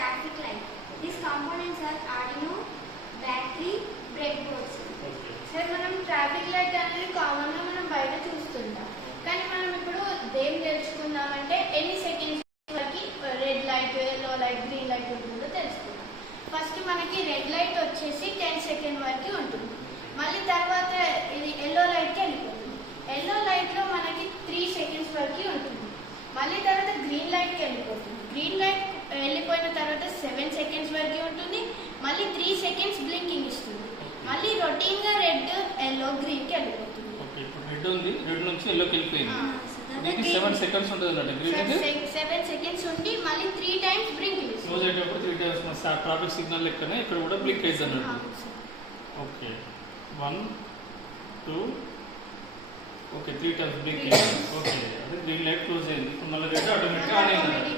traffic light. These components are Arduino, battery, breadboards. Sir మనం traffic light అనేది common గా మనం బయట చూస్తుంటాం, కానీ మనం ఇప్పుడు దేం తెలుసుకుందామంటే ఎన్ని సెకండ్స్ వరకు red light, yellow light, green light ఉంటుందో తెలుసుకుందాం. ఫస్ట్ మనకి రెడ్ లైట్ వచ్చేసి 10 సెకండ్ వరకు ఉంటుంది. మళ్ళీ తర్వాత ఇది ఎల్లో లైట్కి వెళ్ళిపోతుంది. ఎల్లో లైట్లో మనకి 3 సెకండ్స్ వరకు ఉంటుంది. మళ్ళీ తర్వాత గ్రీన్ లైట్కి వెళ్ళిపోతుంది. గ్రీన్ లైట్ వెళ్ళిపోయిన తర్వాత 7 సెకండ్స్ వరకు ఉంటుంది. మళ్ళీ 3 సెకండ్స్ బ్లింకింగ్ ఇస్తుంది. మళ్ళీ రొటీన్ గా రెడ్, ఎల్లో, గ్రీన్ కి వెళ్ళిపోతుంది. ఓకే, ఇప్పుడు రెడ్ ఉంది, రెడ్ నుంచి ఎల్లోకి వెళ్ళిపోయింది. ఇది 7 సెకండ్స్ ఉంటుంది అన్నట్టు. గ్రీన్ కి 7 సెకండ్స్ ఉండి మళ్ళీ 3 టైమ్స్ బ్లింకింగ్ ఇస్తుంది. క్లోజ్ అయ్యేటప్పుడు 3 టైమ్స్ ట్రాఫిక్ సిగ్నల్ లెక్కనే ఇక్కడ కూడా బ్లింక్ అవుతుంది అన్నట్టు. ఓకే, 1 2 ఓకే 3 టైమ్స్ బ్లింక్ అయింది. ఓకే, అది గ్రీన్ లైట్ క్లోజ్ అయింది. మళ్ళీ రెడ్ ఆటోమేటిక్గా ఆన్ అయింది.